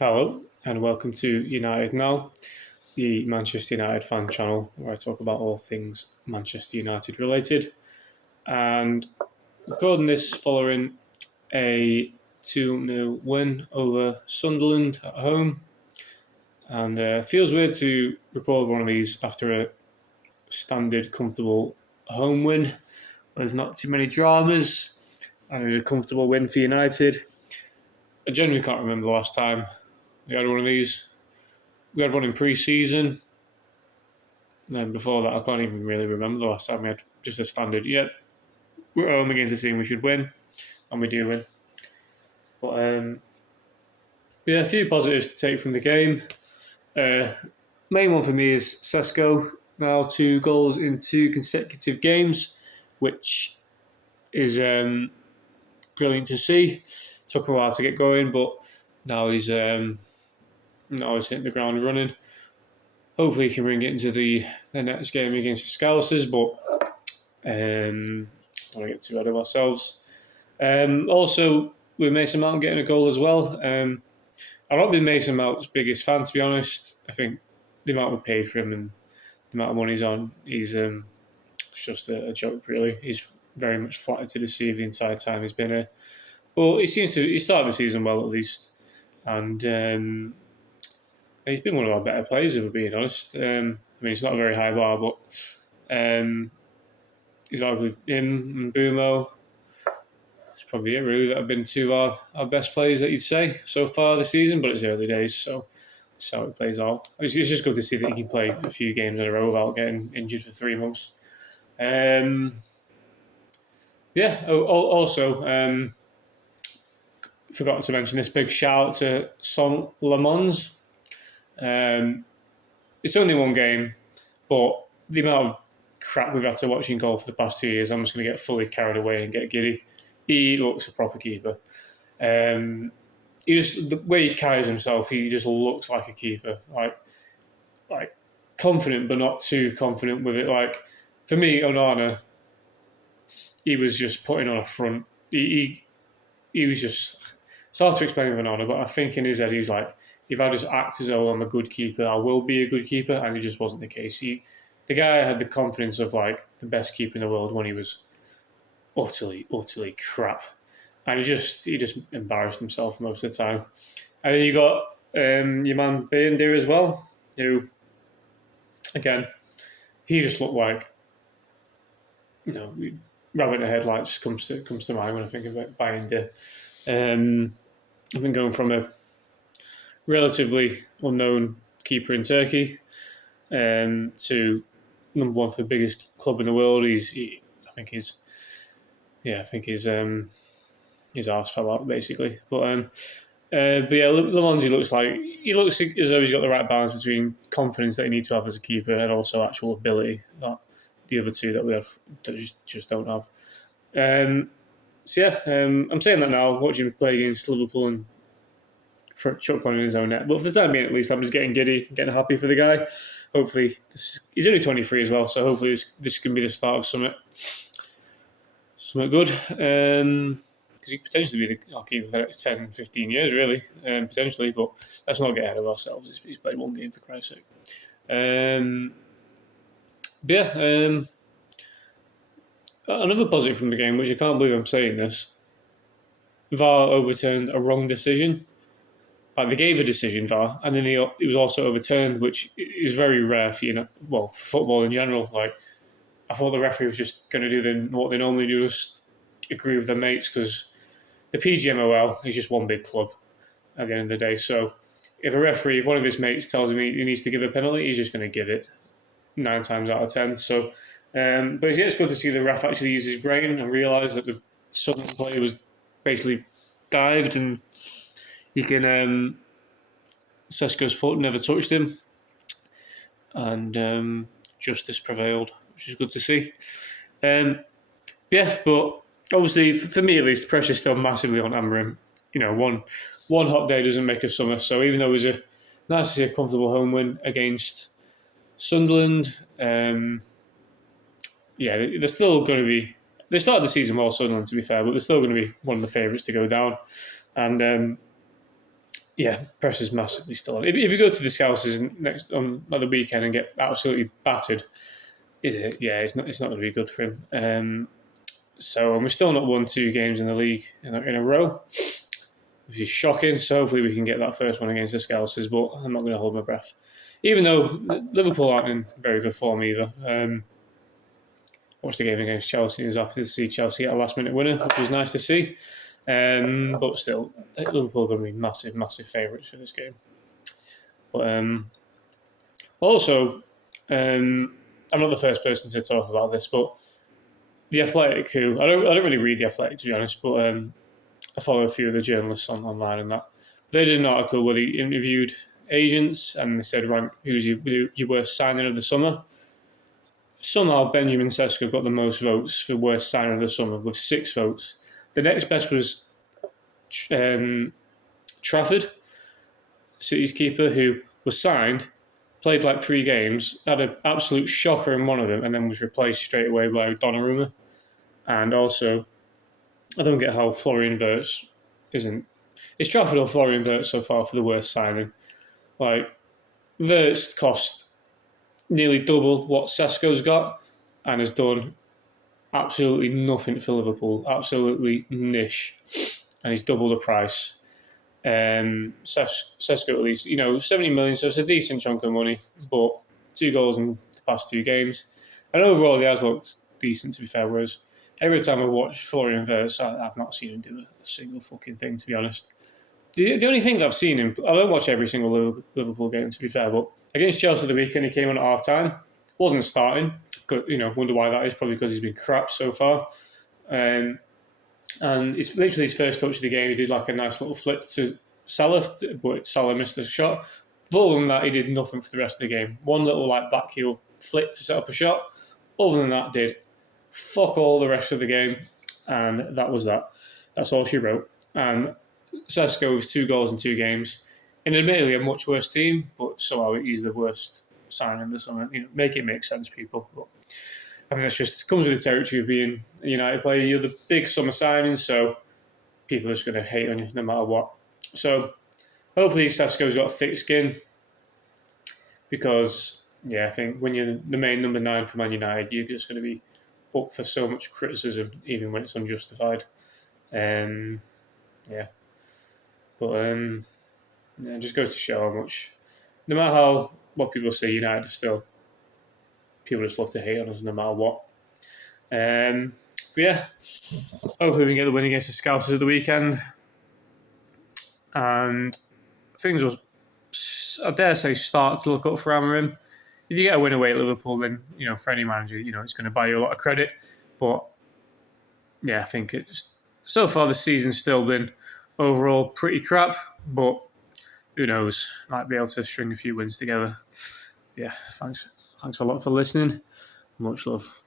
Hello and welcome to United Now, the Manchester United fan channel where I talk about all things Manchester United related. And recording this following a 2-0 win over Sunderland at home. And it feels weird to record one of these after a standard, comfortable home win. There's not too many dramas and it was a comfortable win for United. I genuinely can't remember the last time we had one of these. We had one in pre-season. And before that, I can't even really remember the last time we had just a standard. Yet we're home against a team we should win, and we do win. But yeah, a few positives to take from the game. Main one for me is Sesko. Now 2 goals in 2 consecutive games, which is brilliant to see. Took a while to get going, but now he's hitting the ground running. Hopefully he can bring it into the next game against the Scousers, but don't want to get too ahead of ourselves. Also, with Mason Mount getting a goal as well. I've not been Mason Mount's biggest fan, to be honest. I think the amount we paid for him and the amount of money he's on, he's just a joke, really. He's very much flattered to deceive the entire time he's been here. But he started the season well, at least. And he's been one of our better players, if we're being honest. It's not a very high bar, but he's arguably him and Bumo. It's probably it, really, that have been 2 of our best players that you'd say so far this season, but it's early days, so that's how it plays out. It's just good to see that he can play a few games in a row without getting injured for 3 months. Also, forgot to mention this big shout out to Son Lemons. It's only 1 game, but the amount of crap we've had to watch in goal for the past 2 years, I'm just going to get fully carried away and get giddy. He looks a proper keeper. The way he carries himself, he just looks like a keeper. Like confident, but not too confident with it. Like for me, Onana, he was just putting on a front. He was just. It's hard to explain with Onana, but I think in his head he was like, if I just act as though I'm a good keeper, I will be a good keeper, and it just wasn't the case. The guy had the confidence of like the best keeper in the world when he was utterly crap, and he just embarrassed himself most of the time. And then you got your man Bayindir as well, who again he just looked like rabbit in the headlights comes to mind when I think about Bayindir. I've been going from a relatively unknown keeper in Turkey to number 1 for the biggest club in the world. I think his arse fell out basically. But yeah, Lemons, he looks as though he's got the right balance between confidence that you need to have as a keeper and also actual ability that the other 2 that we have that just don't have. I'm saying that now, watching him play against Liverpool and chuck one in his own net. But for the time being, at least, I'm just getting giddy, getting happy for the guy. Hopefully, he's only 23 as well, so hopefully this can be the start of something good. Because he could potentially be the keeper for the next 10, 15 years, really, potentially. But let's not get ahead of ourselves. He's played 1 game, for Christ's sake. Another positive from the game, which I can't believe I'm saying this, VAR overturned a wrong decision. Like they gave a decision, VAR, and then it was also overturned, which is very rare for for football in general. Like I thought the referee was just going to do what they normally do, just agree with their mates, because the PGMOL is just one big club at the end of the day. So if one of his mates tells him he needs to give a penalty, he's just going to give it 9 times out of 10. So. But it's good to see the ref actually use his brain and realise that the Southern player was basically dived and he can Sesko's foot never touched him, and justice prevailed, which is good to see. But obviously for me at least, the pressure's still massively on Amorim. One hot day doesn't make a summer. So even though it was nice to see a comfortable home win against Sunderland. They're still going to be. They started the season well, Sunderland, to be fair, but they're still going to be one of the favourites to go down. And yeah, pressure's massively still on. If you go to the Scousers next on the weekend and get absolutely battered, it's not going to be good for him. So we're still not won 2 games in the league in a row, which is shocking. So hopefully we can get that first one against the Scousers, but I'm not going to hold my breath. Even though Liverpool aren't in very good form either. Watched the game against Chelsea and was happy to see Chelsea get a last-minute winner, which was nice to see. But still, Liverpool are going to be massive, massive favourites for this game. But also, I'm not the first person to talk about this, but The Athletic, who I don't really read The Athletic to be honest, but I follow a few of the journalists online and that. They did an article where they interviewed agents and they said, rank who's your worst signing of the summer. Somehow Benjamin Sesko got the most votes for worst signing of the summer with 6 votes. The next best was Trafford, City's keeper, who was signed, played like 3 games, had an absolute shocker in one of them, and then was replaced straight away by Donnarumma. And also, I don't get how Florian Wirtz isn't. It's Trafford or Florian Wirtz so far for the worst signing. Like, Wirtz cost nearly double what Sesko's got and has done absolutely nothing for Liverpool, absolutely niche, and he's double the price. Sesko at least, 70 million, so it's a decent chunk of money, but 2 goals in the past 2 games. And overall, he has looked decent, to be fair, whereas every time I watch Florian Wirtz, I've not seen him do a single fucking thing, to be honest. The only thing that I've seen him, I don't watch every single Liverpool game, to be fair, but against Chelsea the weekend, he came on at half-time, wasn't starting. Wonder why that is, probably because he's been crap so far. And it's literally his first touch of the game. He did like a nice little flip to Salah, but Salah missed the shot. But other than that, he did nothing for the rest of the game. One little back heel flick to set up a shot. Other than that, did fuck all the rest of the game. And that was that. That's all she wrote. And Sesko with 2 goals in 2 games. In admittedly a much worse team, but somehow he's the worst signing this summer. Make it make sense, people. But I think that's just comes with the territory of being a United player. You're the big summer signings, so people are just going to hate on you no matter what. So hopefully Sesko's got a thick skin because, I think when you're the main number 9 for Man United, you're just going to be up for so much criticism, even when it's unjustified. But it just goes to show how much, no matter what people say, United are still, people just love to hate on us no matter what. But hopefully we can get the win against the Scousers at the weekend. And things will, I dare say, start to look up for Amorim. If you get a win away at Liverpool, then, for any manager, it's going to buy you a lot of credit. But, I think it's, so far the season's still been overall pretty crap, but who knows? Might be able to string a few wins together. Thanks a lot for listening. Much love.